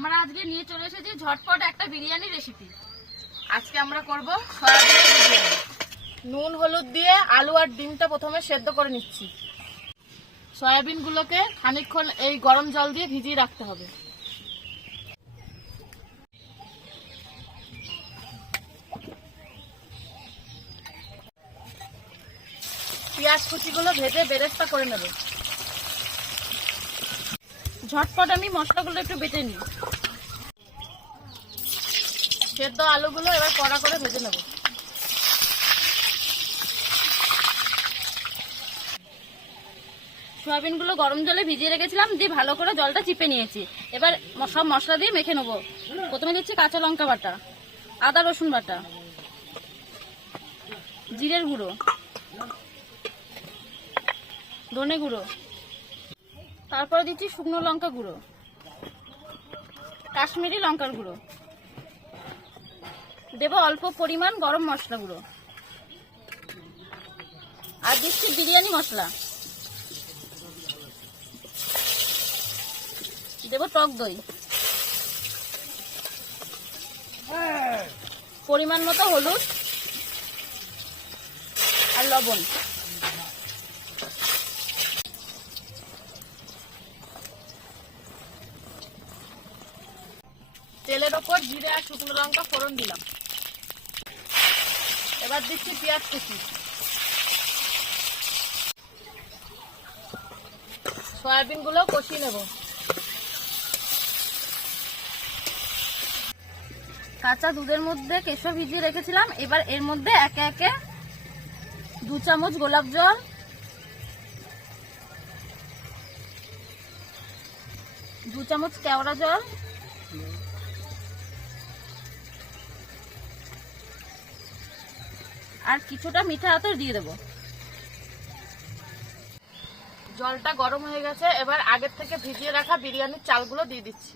আমরা আজকে নিয়ে চলে এসেছি ঝটপট একটা বিরিয়ানি রেসিপি। আজকে আমরা করব সয়াবিনের বিরিয়ানি। নুন হলুদ দিয়ে আলু আর ডিমটা প্রথমে সেদ্ধ করে নিচ্ছি। সয়াবিনগুলোকে খানিকক্ষণ এই গরম জল দিয়ে ভিজিয়ে রাখতে হবে। পেঁয়াজ কুচিগুলো ভেজে বেরেস্তা করে নেব। ঝটপট আমি মশলাগুলো একটু বেটে নিই। সেদ্ধ আলুগুলো এবার কড়া করে ভেজে নেব। সয়াবিনগুলো গরম জলে ভিজিয়ে রেখেছিলাম, দিয়ে ভালো করে জলটা চিপে নিয়েছি। এবার সব মশলা দিয়ে মেখে নেব। প্রথমে দিচ্ছি কাঁচা লঙ্কা বাটা, আদা রসুন বাটা, জিরের গুঁড়ো, ধনে গুঁড়ো, তারপরে দিচ্ছি শুকনো লঙ্কা গুঁড়ো, কাশ্মীরি লঙ্কার গুঁড়ো, দেব অল্প পরিমাণ গরম মশলা গুঁড়ো, আর দিচ্ছি বিরিয়ানি মশলা, দেব টক দই, পরিমাণ মতো হলুদ আর লবণ। তেলের ওপর জিরে আর শুকনো লঙ্কা ফোড়ন দিলাম। এবার দিচ্ছি পেঁয়াজ কুচি, সয়াবিন গুলো কষিয়ে নেব। কাঁচা দুধের মধ্যে কেশর ভিজিয়ে রেখেছিলাম। এবার এর মধ্যে একে একে 2 চামচ গোলাপ জল, 2 চামচ কেওড়া জল, আর কিছুটা মিঠা আতর দিয়ে দেব। জলটা গরম হয়ে গেছে। এবার আগের থেকে ভিজিয়ে রাখা বিরিয়ানির চালগুলো দিয়ে দিচ্ছি।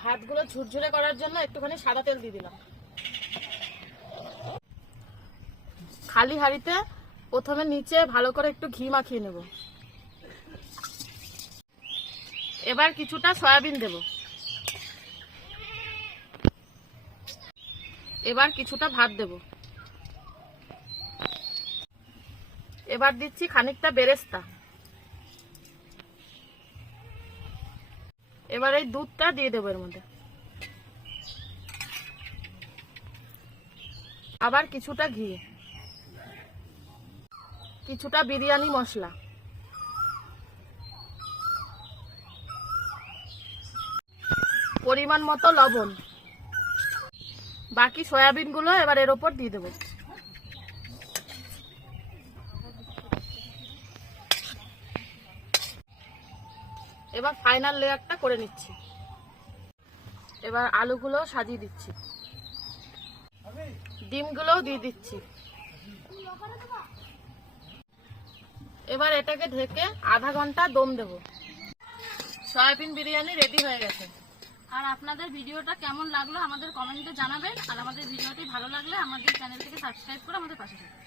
ভাতগুলো ঝুরঝুরে করার জন্য একটুখানি সাদা তেল দিয়ে দিলাম। খালি হাঁড়িতে প্রথমে নিচে ভালো করে একটু ঘি মাখিয়ে নেব। এবার কিছুটা সয়াবিন দেব। এবার কিছুটা ভাত দেব। এবার দিচ্ছি খানিকটা বেরেস্তা। এবার এই দুধটা দিয়ে দেবো এর মধ্যে। আবার কিছুটা ঘি, কিছুটা বিরিয়ানি মশলা, পরিমাণ মতো লবণ, বাকি সয়াবিন গুলো এবার এর উপর দিয়ে দেবো। এবার ফাইনাল লেয়ারটা করে নিচ্ছি। এবার আলুগুলো সাজিয়ে দিচ্ছি, ডিমগুলোও দিয়ে দিচ্ছি। এবার এটাকে ঢেকে আধা ঘন্টা দম দেব। সয়াবিন বিরিয়ানি রেডি হয়ে গেছে। আর আপনাদের ভিডিওটা কেমন লাগলো আমাদের কমেন্টে জানাবেন। আর আমাদের ভিডিওটি ভালো লাগলে আমাদের চ্যানেলটিকে সাবস্ক্রাইব করে আমাদের পাশে থাকবেন।